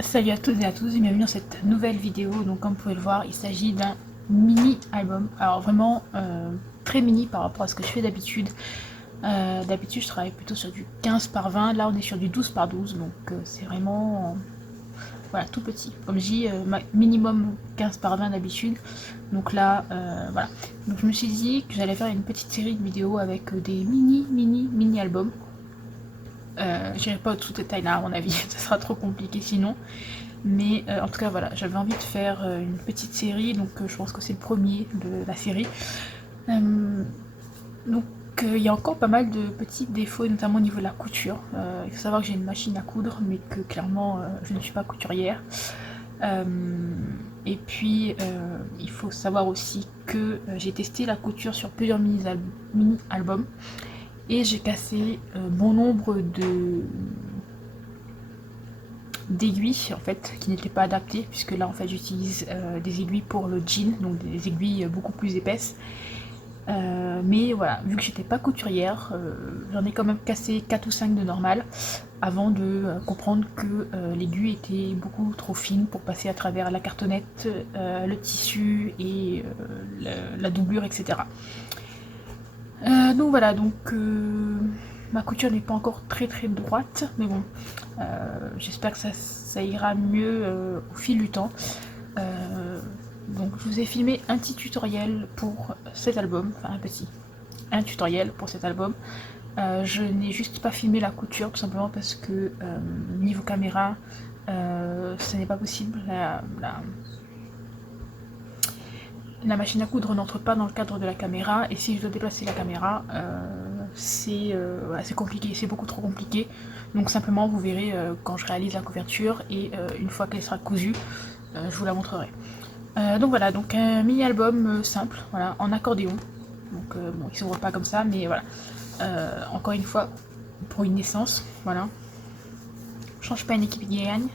Salut à toutes et à tous et bienvenue dans cette nouvelle vidéo. Donc comme vous pouvez le voir, il s'agit d'un mini album. Alors vraiment très mini par rapport à ce que je fais d'habitude. D'habitude je travaille plutôt sur du 15 par 20, là on est sur du 12 par 12, donc c'est vraiment voilà, tout petit. Comme je dis, minimum 15 par 20 d'habitude. Donc là voilà. Donc je me suis dit que j'allais faire une petite série de vidéos avec des mini albums. J'irai pas au tout détail là à mon avis, ça sera trop compliqué sinon. Mais en tout cas voilà, j'avais envie de faire une petite série, donc je pense que c'est le premier de la série. Euh, donc il y a encore pas mal de petits défauts, notamment au niveau de la couture. Il faut savoir que j'ai une machine à coudre, mais que clairement je ne suis pas couturière. Euh, et puis il faut savoir aussi que j'ai testé la couture sur plusieurs mini-albums et j'ai cassé bon nombre d'aiguilles en fait qui n'étaient pas adaptées, puisque là en fait j'utilise des aiguilles pour le jean, donc des aiguilles beaucoup plus épaisses. Mais voilà, vu que j'étais pas couturière, j'en ai quand même cassé 4 ou 5 de normal avant de comprendre que l'aiguille était beaucoup trop fine pour passer à travers la cartonnette, le tissu et la doublure, etc. Donc voilà, donc ma couture n'est pas encore très droite, mais bon, j'espère que ça ira mieux au fil du temps. Donc je vous ai filmé un petit tutoriel pour cet album, enfin un tutoriel pour cet album. Je n'ai juste pas filmé la couture tout simplement parce que niveau caméra, ce n'est pas possible. La machine à coudre n'entre pas dans le cadre de la caméra, et si je dois déplacer la caméra, voilà, c'est compliqué, c'est beaucoup trop compliqué. Donc simplement vous verrez quand je réalise la couverture, et une fois qu'elle sera cousue, je vous la montrerai. Donc voilà, donc un mini album simple, voilà, en accordéon. Donc bon, il s'ouvre pas comme ça, mais voilà. Encore une fois, pour une naissance, voilà. Change pas une équipe qui gagne.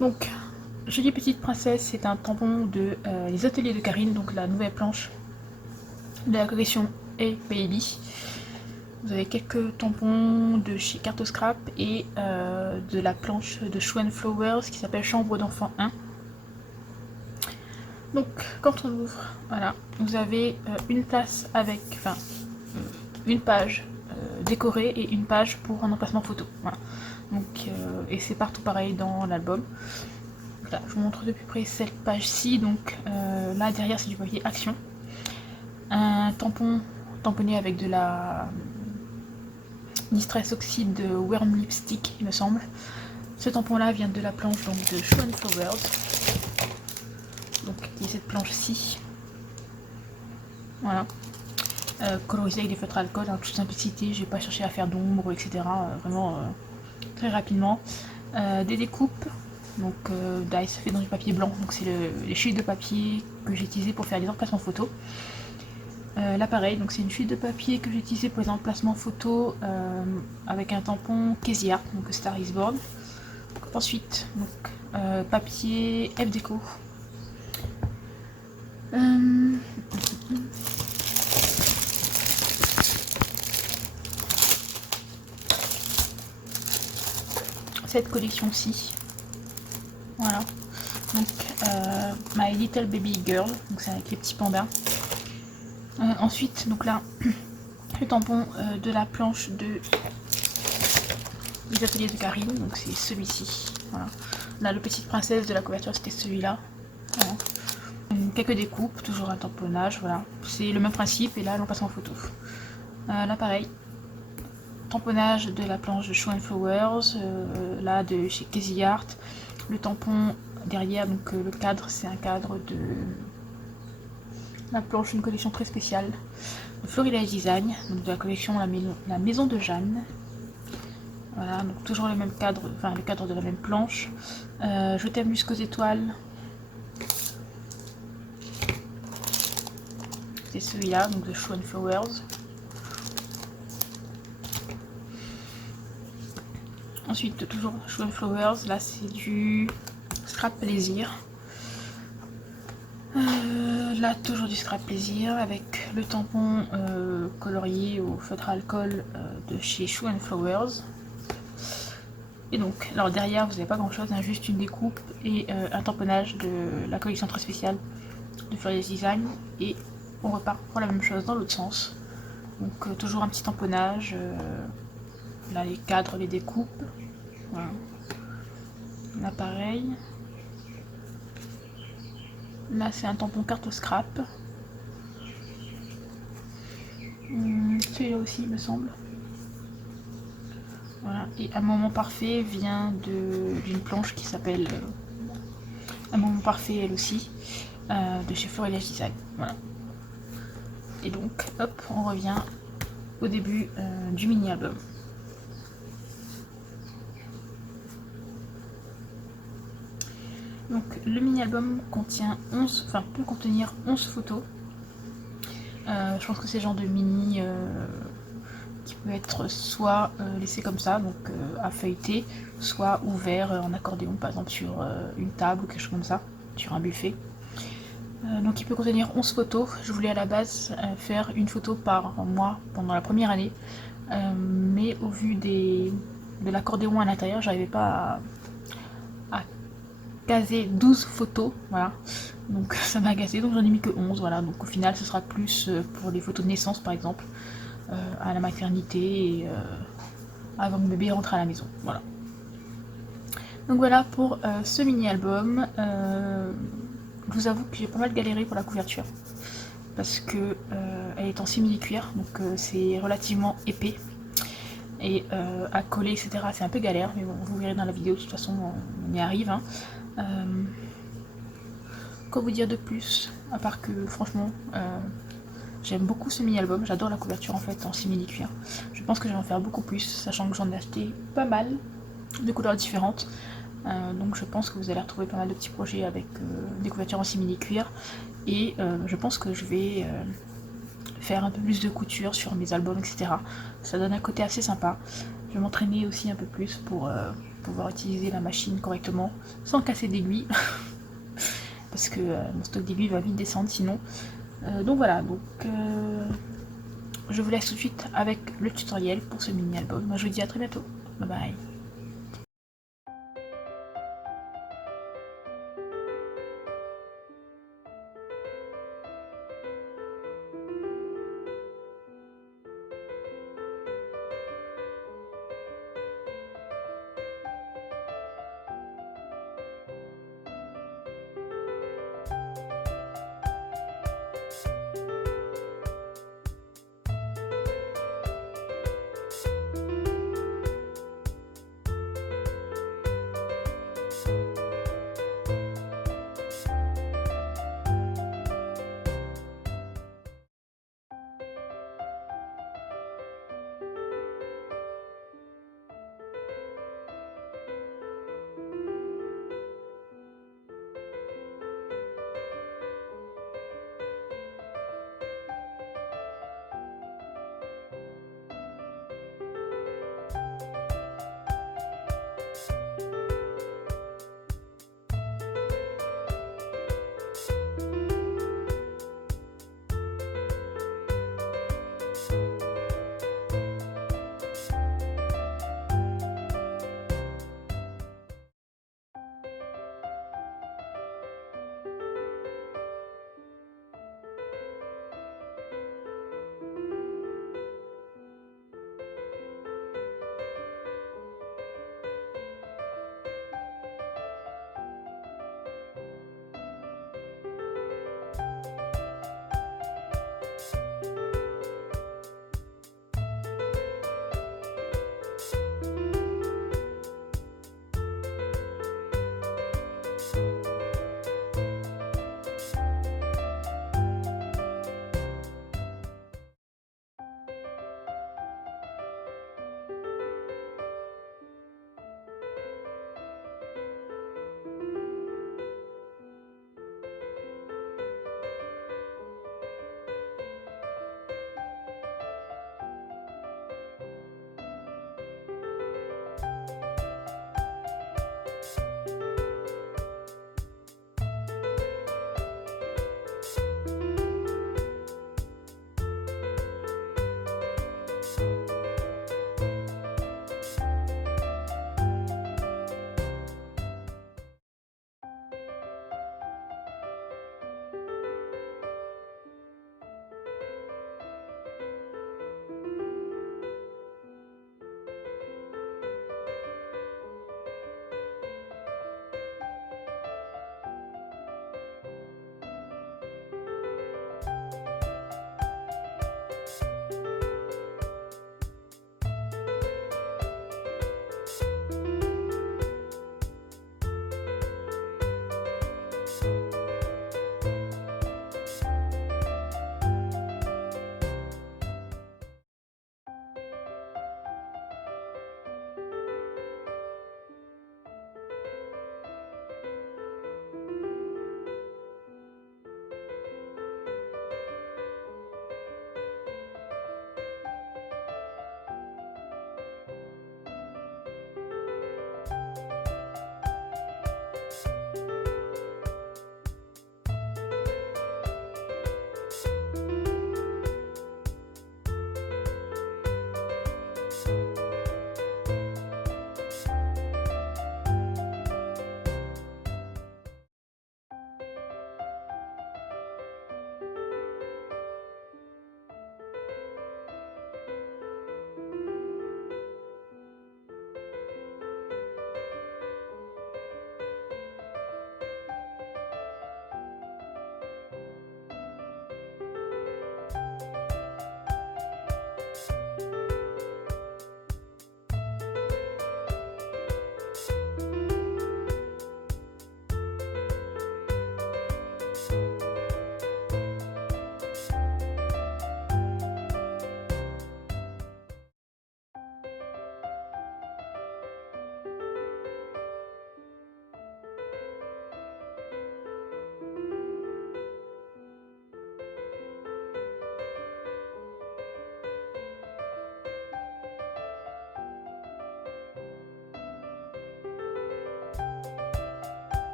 Donc, Jolie Petite Princesse, c'est un tampon de Les Ateliers de Karine, donc la nouvelle planche de la collection A Baby. Vous avez quelques tampons de chez Cartoscrap et de la planche de Shoe Flowers qui s'appelle Chambre d'enfant 1. Donc, quand on ouvre, voilà, vous avez une place avec, enfin, une page décorée et une page pour un emplacement photo. Voilà. Donc, et c'est partout pareil dans l'album. Là, je vous montre de plus près cette page-ci. Donc là derrière c'est du papier Action. Un tampon tamponné avec de la Distress Oxide Worm Lipstick, il me semble. Ce tampon-là vient de la planche donc, de Shoe Flowers. Donc il y a cette planche-ci. Voilà. Colorisé avec des feutres alcool, en toute simplicité, j'ai pas cherché à faire d'ombre, etc. Vraiment très rapidement. Des découpes. Donc Dice fait dans du papier blanc, donc c'est les chutes de papier que j'ai utilisées pour faire les emplacements photos. Là pareil, donc c'est une chute de papier que j'ai utilisée pour les emplacements photos avec un tampon Casey Art, donc Star is Born. Ensuite, donc, papier F Deco. Cette collection-ci. Voilà. Donc My Little Baby Girl, donc c'est avec les petits pandas. Ensuite, donc là, le tampon de la planche de Les Ateliers de Karine, donc c'est celui-ci. Voilà. Là, le Petite Princesse de la couverture, c'était celui-là. Voilà. Quelques découpes, toujours un tamponnage, voilà. C'est le même principe, et là, l'emplacement photo. Là, pareil. Tamponnage de la planche de Shoe Flowers, là de chez Casey Art. Le tampon derrière, donc le cadre, c'est un cadre de la planche d'une collection très spéciale de Florilège Design, donc de la collection la Maison de Jeanne. Voilà, donc toujours le même cadre, enfin le cadre de la même planche. Je t'aime jusqu'aux étoiles. C'est celui-là, donc de Shoe Flowers. Ensuite, toujours Shoe Flowers, là c'est du Scrap Plaisir. Là, toujours du Scrap Plaisir avec le tampon colorié au feutre alcool de chez Shoe Flowers. Et donc, alors derrière, vous n'avez pas grand chose, hein, juste une découpe et un tamponnage de la collection très spéciale de Furious Design. Et on repart pour la même chose dans l'autre sens. Donc, toujours un petit tamponnage. Là, les cadres, les découpes. Voilà. Là, pareil. Là, c'est un tampon carte au scrap. Celui-là aussi, il me semble. Voilà. Et un moment parfait vient d'une planche qui s'appelle un moment parfait, elle aussi, de chez Furious Design. Voilà. Et donc, hop, on revient au début du mini-album. Donc, le mini-album contient 11, enfin, peut contenir 11 photos. Je pense que c'est le genre de mini qui peut être soit laissé comme ça, donc à feuilleter, soit ouvert en accordéon, par exemple sur une table ou quelque chose comme ça, sur un buffet. Donc il peut contenir 11 photos. Je voulais à la base faire une photo par mois pendant la première année, mais au vu de l'accordéon à l'intérieur, j'arrivais pas à caser 12 photos, voilà. Donc ça m'a agacé, donc j'en ai mis que 11, voilà. Donc au final, ce sera plus pour les photos de naissance, par exemple, à la maternité et avant que le bébé rentre à la maison, voilà. Donc voilà pour ce mini-album. Je vous avoue que j'ai pas mal galéré pour la couverture parce que elle est en simili-cuir, donc c'est relativement épais et à coller, etc. c'est un peu galère, mais bon, vous verrez dans la vidéo, de toute façon on y arrive, hein. Quoi vous dire de plus, à part que franchement j'aime beaucoup ce mini-album, j'adore la couverture en fait en simili-cuir. Je pense que je vais en faire beaucoup plus, sachant que j'en ai acheté pas mal de couleurs différentes. Donc je pense que vous allez retrouver pas mal de petits projets avec des couvertures en simili-cuir. Et je pense que je vais faire un peu plus de couture sur mes albums, etc. Ça donne un côté assez sympa. Je vais m'entraîner aussi un peu plus pour pouvoir utiliser la machine correctement, sans casser d'aiguilles. Parce que mon stock d'aiguilles va vite descendre sinon. Donc voilà, donc je vous laisse tout de suite avec le tutoriel pour ce mini-album. Moi je vous dis à très bientôt. Bye bye.